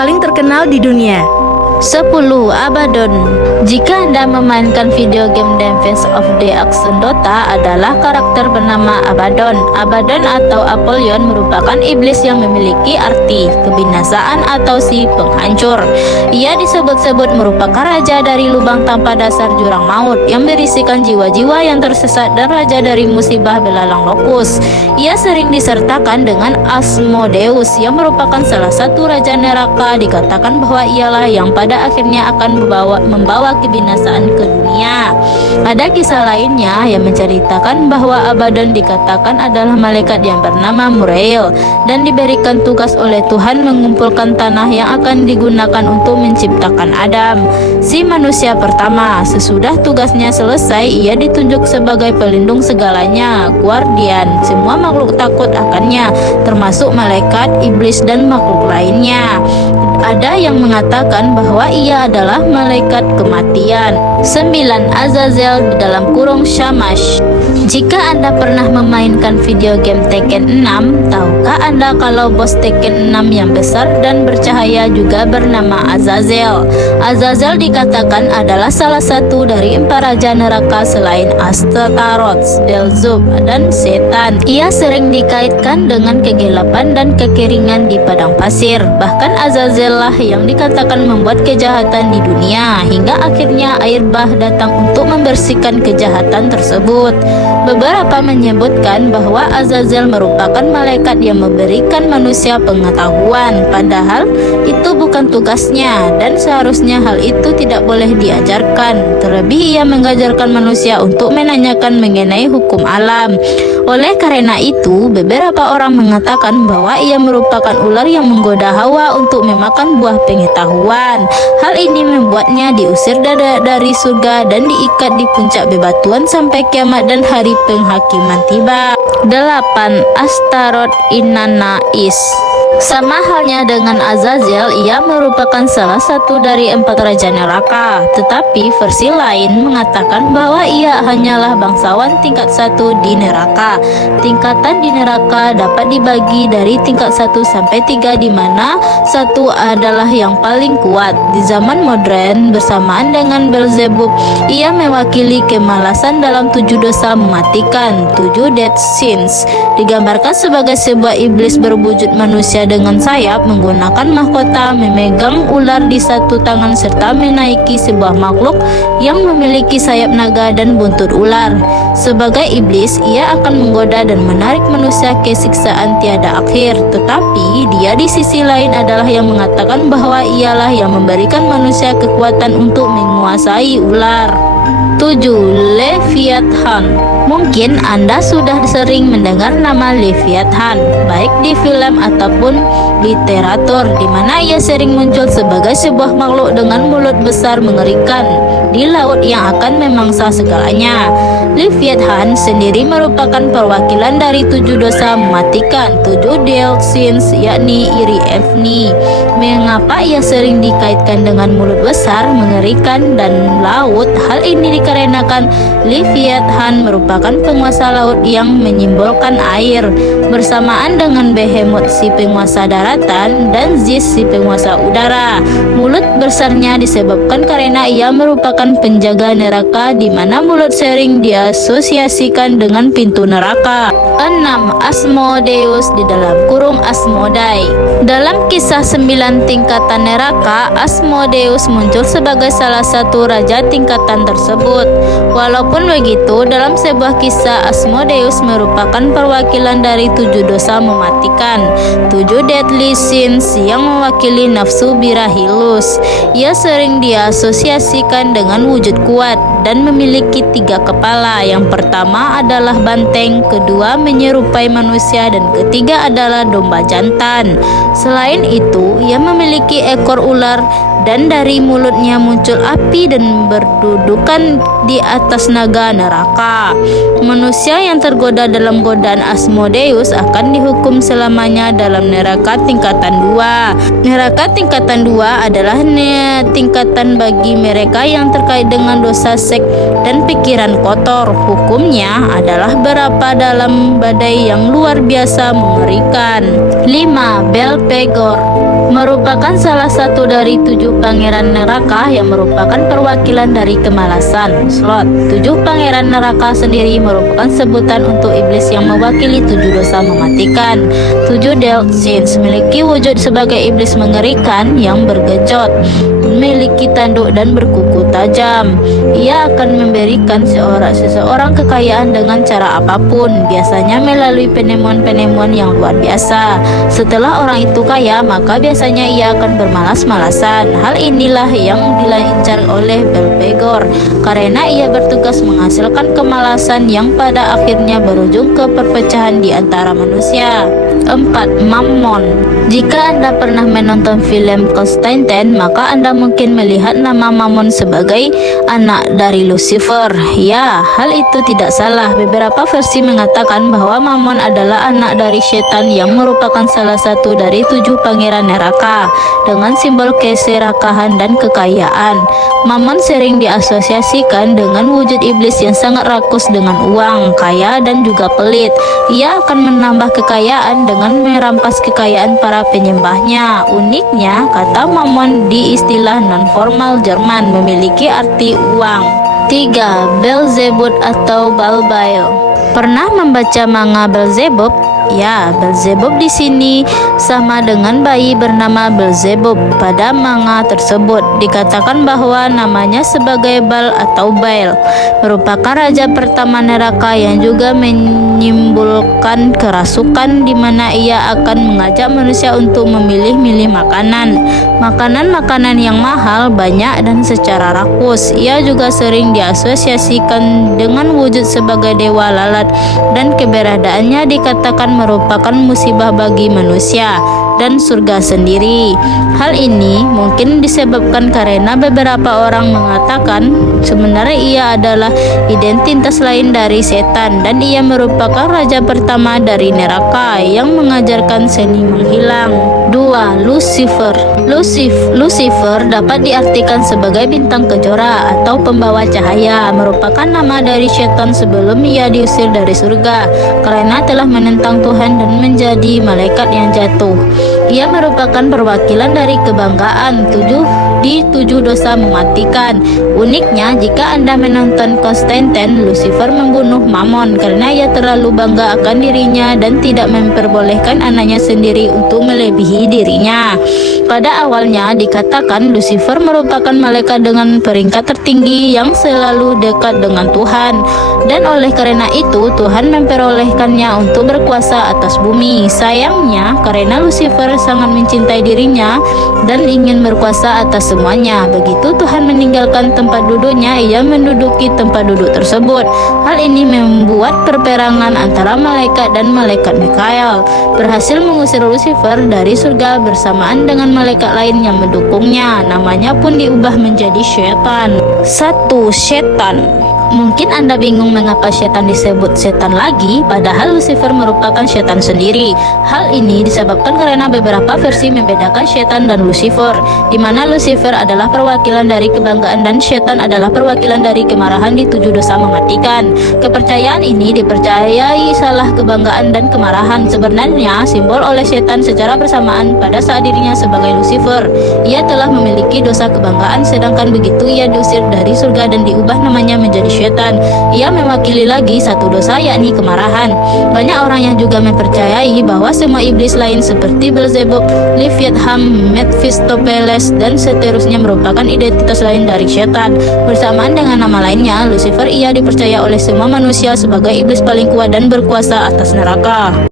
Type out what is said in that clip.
paling terkenal di dunia? 10. Abaddon. Jika Anda memainkan video game Defense of the Ancient Dota, adalah karakter bernama Abaddon. Abaddon atau Apollyon merupakan iblis yang memiliki arti kebinasaan atau si penghancur. Ia disebut-sebut merupakan raja dari lubang tanpa dasar jurang maut yang berisikan jiwa-jiwa yang tersesat dan raja dari musibah belalang lokus. Ia sering disertakan dengan Asmodeus yang merupakan salah satu raja neraka. Dikatakan bahwa ialah yang pada akhirnya akan membawa kebinasaan ke dunia. Ada kisah lainnya yang menceritakan bahwa Abaddon dikatakan adalah malaikat yang bernama Muriel dan diberikan tugas oleh Tuhan mengumpulkan tanah yang akan digunakan untuk menciptakan Adam, si manusia pertama. Sesudah tugasnya selesai, ia ditunjuk sebagai pelindung segalanya, guardian. Semua makhluk takut akannya, termasuk malaikat, iblis, dan makhluk lainnya. Ada yang mengatakan bahwa ia adalah malaikat kematian. 9. Azazel di dalam kurung Shamash. Jika Anda pernah memainkan video game Tekken 6, tahukah Anda kalau bos Tekken 6 yang besar dan bercahaya juga bernama Azazel? Azazel dikatakan adalah salah satu dari 4 raja neraka selain Astaroth, Beelzebub, dan Setan. Ia sering dikaitkan dengan kegelapan dan kekeringan di padang pasir. Bahkan Azazel lah yang dikatakan membuat kejahatan di dunia, hingga akhirnya air bah datang untuk membersihkan kejahatan tersebut. Beberapa menyebutkan bahwa Azazel merupakan malaikat yang memberikan manusia pengetahuan, padahal itu bukan tugasnya dan seharusnya hal itu tidak boleh diajarkan. Terlebih ia mengajarkan manusia untuk menanyakan mengenai hukum alam. Oleh karena itu, beberapa orang mengatakan bahwa ia merupakan ular yang menggoda Hawa untuk memakan buah pengetahuan. Hal ini membuatnya diusir dari surga dan diikat di puncak bebatuan sampai kiamat dan hari penghakiman tiba. 8. Astaroth Inanna-Is. Sama halnya dengan Azazel, ia merupakan salah satu dari 4 raja neraka. Tetapi versi lain mengatakan bahwa ia hanyalah bangsawan tingkat 1 di neraka. Tingkatan di neraka dapat dibagi dari tingkat 1 sampai 3, di mana 1 adalah yang paling kuat. Di zaman modern bersamaan dengan Beelzebub, ia mewakili kemalasan dalam 7 dosa mematikan, 7 death sins. Digambarkan sebagai sebuah iblis berwujud manusia dengan sayap, menggunakan mahkota, memegang ular di satu tangan serta menaiki sebuah makhluk yang memiliki sayap naga dan buntut ular. Sebagai iblis, ia akan menggoda dan menarik manusia ke siksaan tiada akhir. Tetapi dia di sisi lain adalah yang mengatakan bahwa ialah yang memberikan manusia kekuatan untuk menguasai ular. 7. Leviathan. Mungkin Anda sudah sering mendengar nama Leviathan, baik di film ataupun literatur, di mana ia sering muncul sebagai sebuah makhluk dengan mulut besar mengerikan di laut yang akan memangsa segalanya. Leviathan sendiri merupakan perwakilan dari 7 dosa mematikan, 7 death sins, yakni iri Evni. Mengapa ia sering dikaitkan dengan mulut besar, mengerikan, dan laut? Hal ini dikarenakan Leviathan merupakan penguasa laut yang menyimbolkan air, bersamaan dengan Behemoth si penguasa daratan dan Zeus si penguasa udara. Mulut besarnya disebabkan karena ia merupakan penjaga neraka, di mana mulut sering diasosiasikan dengan pintu neraka. 6. Asmodeus di dalam kurung Asmodai. Dalam kisah 9 tingkatan neraka, Asmodeus muncul sebagai salah satu raja tingkatan tersebut. Walaupun begitu, dalam sebuah kisah Asmodeus merupakan perwakilan dari 7 dosa mematikan, 7 deadly sins yang mewakili nafsu birahilus. Ia sering diasosiasikan dengan wujud kuat dan memiliki 3 kepala. Yang pertama adalah banteng, kedua menyerupai manusia, dan ketiga adalah domba jantan. Selain itu, ia memiliki ekor ular dan dari mulutnya muncul api dan berdudukan di atas naga neraka. Manusia yang tergoda dalam godaan Asmodeus akan dihukum selamanya dalam neraka tingkatan 2. Neraka tingkatan 2 adalah tingkatan bagi mereka yang terkait dengan dosa seks dan pikiran kotor. Hukumnya adalah berapa dalam badai yang luar biasa mengerikan. 5. Belphegor. merupakan salah satu dari 7 pangeran neraka yang merupakan perwakilan dari kemalasan. Slot 7 pangeran neraka sendiri merupakan sebutan untuk iblis yang mewakili 7 dosa mematikan. 7 Death Sins memiliki wujud sebagai iblis mengerikan yang bergejot, memiliki tanduk dan berkuku tajam. Ia akan memberikan seseorang kekayaan dengan cara apapun, biasanya melalui penemuan-penemuan yang luar biasa. Setelah orang itu kaya, maka biasanya ia akan bermalas-malasan. Hal inilah yang dilancar oleh Belphegor, karena ia bertugas menghasilkan kemalasan yang pada akhirnya berujung ke perpecahan di antara manusia. 4. Mammon. Jika Anda pernah menonton film Constantine, maka Anda mungkin melihat nama Mammon sebagai anak dari Lucifer. Ya, hal itu tidak salah. Beberapa versi mengatakan bahwa Mammon adalah anak dari setan yang merupakan salah satu dari 7 pangeran neraka dengan simbol keserakahan dan kekayaan. Mammon sering diasosiasikan dengan wujud iblis yang sangat rakus dengan uang, kaya dan juga pelit. Ia akan menambah kekayaan dengan merampas kekayaan para penyembahnya. Uniknya, kata Mammon di istilah non-formal Jerman memiliki arti uang. 3. Beelzebub atau Balbail. Pernah membaca manga Beelzebub? Ya, Beelzebub di sini sama dengan bayi bernama Beelzebub pada manga tersebut. Dikatakan bahwa namanya sebagai Bal atau Bail, merupakan raja pertama neraka yang juga menyimpulkan kerasukan, di mana ia akan mengajak manusia untuk memilih-milih makanan yang mahal, banyak dan secara rakus. Ia juga sering diasosiasikan dengan wujud sebagai dewa lalat, dan keberadaannya dikatakan merupakan musibah bagi manusia dan surga sendiri. Hal ini mungkin disebabkan karena beberapa orang mengatakan sebenarnya ia adalah identitas lain dari setan, dan ia merupakan raja pertama dari neraka yang mengajarkan seni menghilang. 2. Lucifer. Lucifer dapat diartikan sebagai bintang kejora atau pembawa cahaya, merupakan nama dari setan sebelum ia diusir dari surga karena telah menentang Tuhan dan menjadi malaikat yang jatuh. Ia merupakan perwakilan dari kebanggaan di 7 dosa mematikan. Uniknya, jika Anda menonton Constantine, Lucifer membunuh Mammon karena ia terlalu bangga akan dirinya dan tidak memperbolehkan anaknya sendiri untuk melebihi dirinya. Pada awalnya dikatakan Lucifer merupakan malaikat dengan peringkat tertinggi yang selalu dekat dengan Tuhan, dan oleh karena itu Tuhan memperolehkannya untuk berkuasa atas bumi. Sayangnya, karena Lucifer sangat mencintai dirinya dan ingin berkuasa atas semuanya, begitu Tuhan meninggalkan tempat duduknya, ia menduduki tempat duduk tersebut. Hal ini membuat perperangan antara malaikat dan malaikat Mikael berhasil mengusir Lucifer dari surga bersamaan dengan malaikat lain yang mendukungnya. Namanya pun diubah menjadi setan. 1. Setan. Mungkin Anda bingung mengapa setan disebut setan lagi, padahal Lucifer merupakan setan sendiri. Hal ini disebabkan karena beberapa versi membedakan setan dan Lucifer, di mana Lucifer adalah perwakilan dari kebanggaan dan setan adalah perwakilan dari kemarahan di 7 dosa mematikan. Kepercayaan ini dipercayai salah kebanggaan dan kemarahan sebenarnya simbol oleh setan secara bersamaan pada saat dirinya sebagai Lucifer. Ia telah memiliki dosa kebanggaan, sedangkan begitu ia diusir dari surga dan diubah namanya menjadi setan, ia mewakili lagi satu dosa, yakni kemarahan. Banyak orang yang juga mempercayai bahwa semua iblis lain seperti Beelzebub, Leviathan, Mephistopheles dan seterusnya merupakan identitas lain dari setan. Bersamaan dengan nama lainnya, Lucifer, ia dipercaya oleh semua manusia sebagai iblis paling kuat dan berkuasa atas neraka.